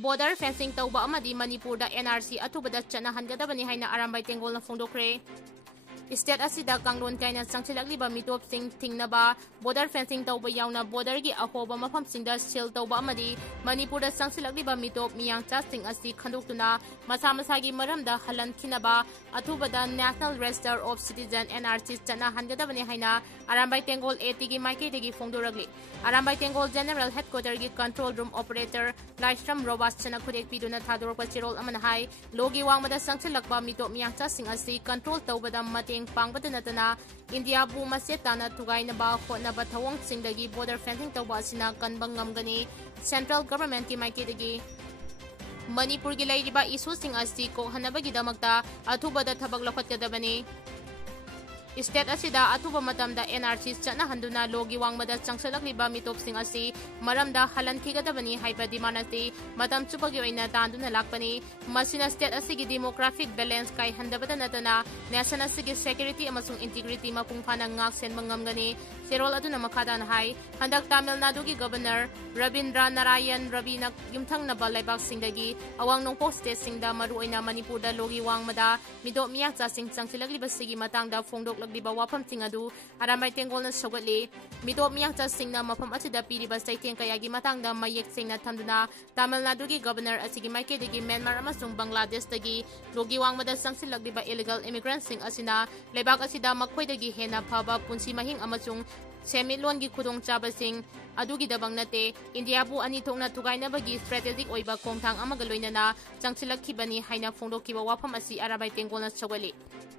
border fencing tauba amadi Manipurda NRC atubada chanahangadabani haina Arambay Tengol na phongdokre. State asida kanglon kaina sangsilakliba mitop sing tingnaba border fencing tauba yauna border gi ahoba mafam singda seal tauba amadi Manipurda sangsilakliba mitop miyang chasing asi khandoktuna masa masagi maramda halan khinaba atubada National Register of Citizen NRC chanahangadabani haina Arambay Tengol AT gi maike gi phongdoragli. Arambay Tengol General Headquarter gi Control Room Operator Laishram Robas chana khudek piduna thadorpa chirol amana hai logi wangmada sangsilakba mitop miyang chasing asi control taubada mate pangbada natana India bu masetana tugaina ba khona ba thawong singdagi border fencing tawba sina kanbang ngamgani central government ki maikidagi Manipur gi lairiba issue sing asi ko hanabagi damakta athubada thabak lokhatkadabani State asida atuba matamda NRC chana handuna logi wangmada changsalakliba mitop sing asi maramda halan khigadabani haiba dimanati matam chupagi oina tanduna lakpani masina state asigi demographic balance kai handabada natana nation asigi security amasung integrity mapungphana ngak sen mangamgani serol aduna makhadan hai handak Tamil Nadu gi governor Rabindra Narayan Ravina yumthang na balaibak singdagi awang nongpo state singda maru oina Manipurda logi wangmada midop miyak cha sing changsilakliba sigi matangda phongdok diba wapam tingadu Arambay Tengol na sogatli mitop miyang cha singna mapam asida piriba saiteng kayagi matangda mayek singna thamduna Tamil Nadu gi governor asigi maike digi Myanmar amasung Bangladesh dagi logi wangmada sangsilakdiba illegal immigrants sing asina lebak asida makhoidagi hena phaba punsi mahing amasung semilon gi khudong chabasing adugi dabang nate India bu ani thongna tugaina bagi strategic oiba khongthang amaga loinana changsilakhibani haina phongdokiba wapam asi Arambay Tengol na sogatli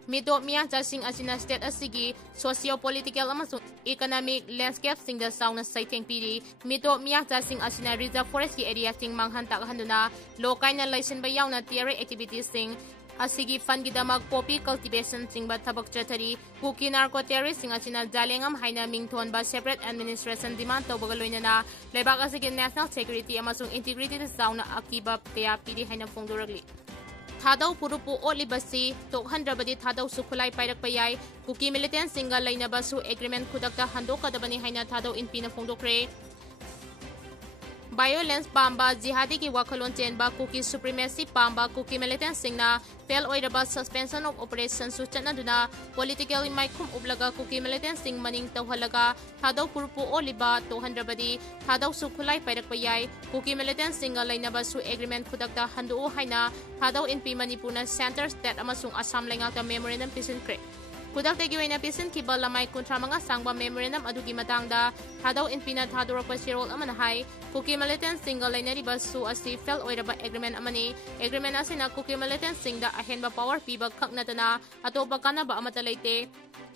Midop miyang chasing asina state asigi socio-political amasung economic landscape singda sauna saiteng piri midop miyang chasing asina reserve forest ki area sing manghantak handuna lokaina license ba yauna TRA activities sing asigi fund gi damak poppy cultivation sing ba thabak chathari kuki narco terrorist sing asina jalengam haina mingthon ba separate administration demand tawbaga loinana lebak asigi national security amasung integrity sauna akiba kaya piri haina phongdoragli Thadau purupu olibasi tokhandrabadi thadau sukhulai pairakpa yai kuki militant singa lainabasu agreement khudakta handokadabani haina thadau inpi na phongdokre violence pamba jihadi ki wakhalon chenba kuki supremacy pamba kuki militant singna fail oiraba suspension of operations su chanaduna politically maikhum ublaga kuki militant sing maning tawhalaga thadau purupu oliba tohandrabadi thadau sukhulai pairakpa yai kuki militant singa lainabasu agreement khudakta handu haina thadau inpi manipurna center state amasung assam lengakta memorandum pisinkhre Kudaktagi oina pisin kiba lamay kontra mga sangba memorandum adugi matangda thadau inpi na thadorokpa sirol amana hai kuki militant singa lainari basu asi fel oiraba agreement amani agreement asina kuki militant singda ahenba power piba khaknatana atopa kanaba amata leite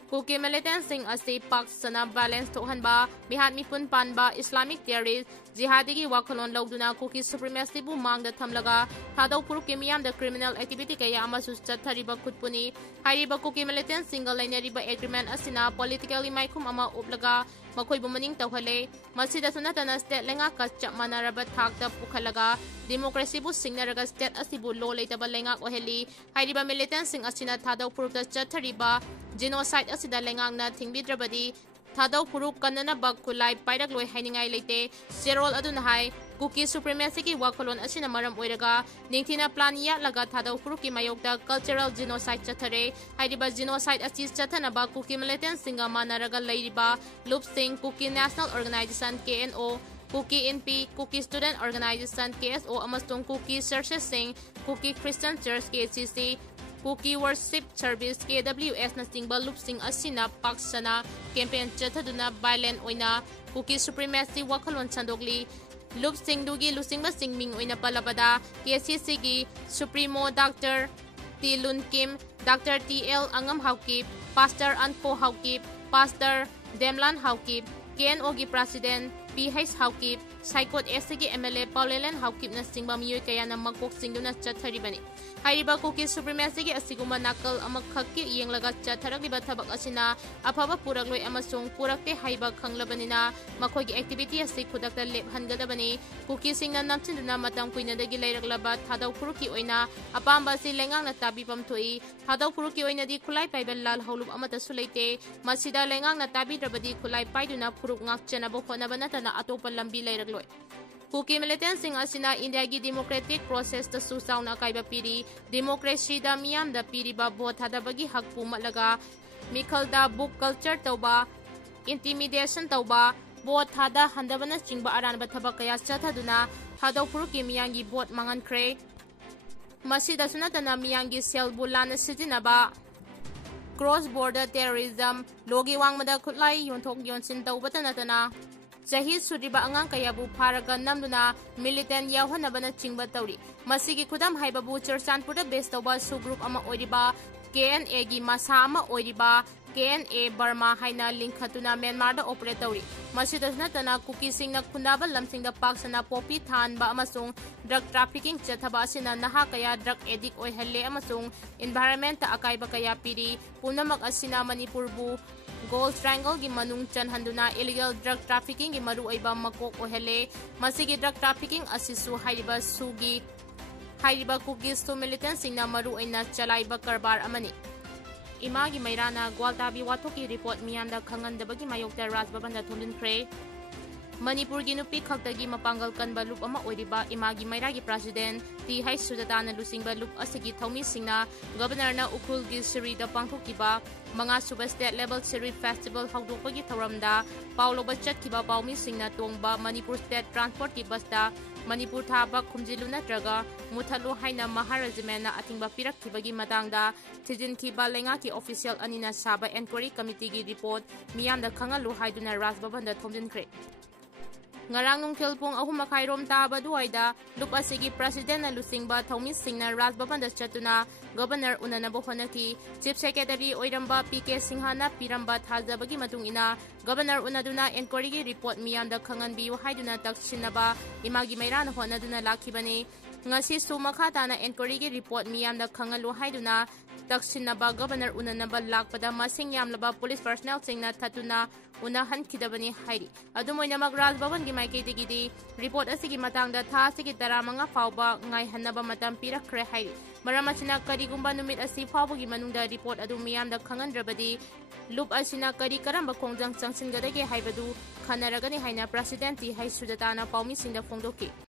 Kuki militant sing asi pak sana balance tohanba bihat mipun panba Islamic terrorist jihadi gi wakhalon lawduna kuki supremacy bu mangda thamlaga thadau puruk miyam da criminal activity kaya amasu chathariba khutpuni hariba kuki militant single lainariba agreement asina politically maikhum ama ublaga makhoi bu maning tawhale masida sunatana state lenga ka chapmanaraba thakta pukhalaga democracy bu singnaraga state asibu law leitaba lenga oheli hariba militant sing asina thadau puruk da chathariba genocide asida lengang na thingbidrabadi thadau puruk kanana bag khulai pairak loi hainingai leite serol aduna hai kuki supremacy ki wakhalon asina maram oiraga ningthina plan ya laga thadau puruk ki mayokta cultural genocide chathare haidiba genocide asi chathana ba kuki militant singa manaraga leiriba loop sing kuki national organization KNO Kuki INPI, Kuki Student Organization KSO amasung Kuki Churches Sing, Kuki Christian Church KCC, Kuki Worship Service KWS na singba loop sing asina paksana campaign chathaduna violent oina Kuki Supremacy wakhalon chandogli loop sing dugi lusing ba singming oina palabada KCC gi Supremo Dr. T Lun Kim, Dr. TL Angam Haukip, Pastor Anpo Haukip, Pastor Demlan Haukip, KNO gi President PH Haukip, Saikot SG MLA Paulelan Haukip na singba miyoy kaya na magkok singduna chatharibani. Hariba kuki supremacy gi asiguma nakal amakhakki yenglaga chatharagliba thabak asina afaba purakloi amasung purakte haiba khanglabanina makhogi activity asi khudakta lephangadabani kuki singna namchinduna matam kuinadagi leiraglaba thadau puruki oina apamba si lengang na tabipam thoi thadau puruki oina di khulai paibal lal haulup amata suleite masida lengang na tabi drabadi khulai paiduna puruk ngak chanabo khonabana tana atopa lambi leiragloi Kuki militant asina India gi democratic process ta su sauna kaiba piri democracy da miyam da piri ba vote hadabagi hakpu matlaga mikhal da book culture tauba intimidation tauba vote hada handabana chingba aran ba thabak kaya chathaduna THADOU Kuki miyangi vote mangankhre masida sunatana miyangi sel bulana sijinaba cross border terrorism logi wangmada khutlai yonthok yonsin tauba tanatana Chahi suriba angang kayabu pharaga namduna militant yawhanabana chingba tawri masigi khudam haibabu Churchanpurda base tawba su group ama oiriba KNA gi masa ama oiriba KNA Burma haina linkhatuna Myanmar da operate tawri masidasna tana kuki singna khundaba lamsingda paksana popi thanba amasung drug trafficking chathaba asina naha kaya drug addict oihalle amasung environment ta akaiba kaya piri punamak asina Manipurbu Gold Triangle gi manung chanhanduna illegal drug trafficking gi maru aiba makok ohele masigi drug trafficking asisu haiba sugi haiba KUKI SoO militant singna maru aina chalaiba karbar amani imagi mairana gwaltabi wathoki report miyamda khangandabagi mayokta rajbabanda thomjinkhre Manipur gi nupi khaktagi mapangal kanba lup ama oiriba imagi mairagi president ti hai sudatana lusingba lup asigi thomi singna governor na ukhul gi siri da pangthokiba manga suba state level siri festival hawdokpagi thoramda paulo bachat kiba paumi singna tongba Manipur state transport ki basta Manipur thaba khumjilu natraga muthalu haina maharajimena atingba pirak kibagi matangda thijin kiba lenga ki official anina saba inquiry committee gi report miyamda khangalu haiduna rajbabanda thomjinkhre Ngarang nungthil pung 3:30 rom taba duaida lup asigi president na lusingba thomi singna rajbabanda chatuna governor unanabo honaki chief secretary oiramba PK Singhana piramba thajabagi matungina governor unaduna inquiry gi report miyamda khanganbi haiduna taksinaba imagi mairana honaduna lakhibani ngasi sumakha tana inquiry gi report miyamda khangalu haiduna taksinaba governor unanaba lakpada masing yamlaba police personnel singna thatuna unahan khidabani hairi adumoina magraj baban gi maikedigidi report asigi matangda tha asigi taramanga fawba ngai hanaba matam pirakhre hairi maramachina karigumba numit asi fawbagi manungda report adu miyamda khangandrabadi lup asina kari karamba khongjang changsingadage haibadu khanaragani haina president ti hai sudatana paumi singda phongdoki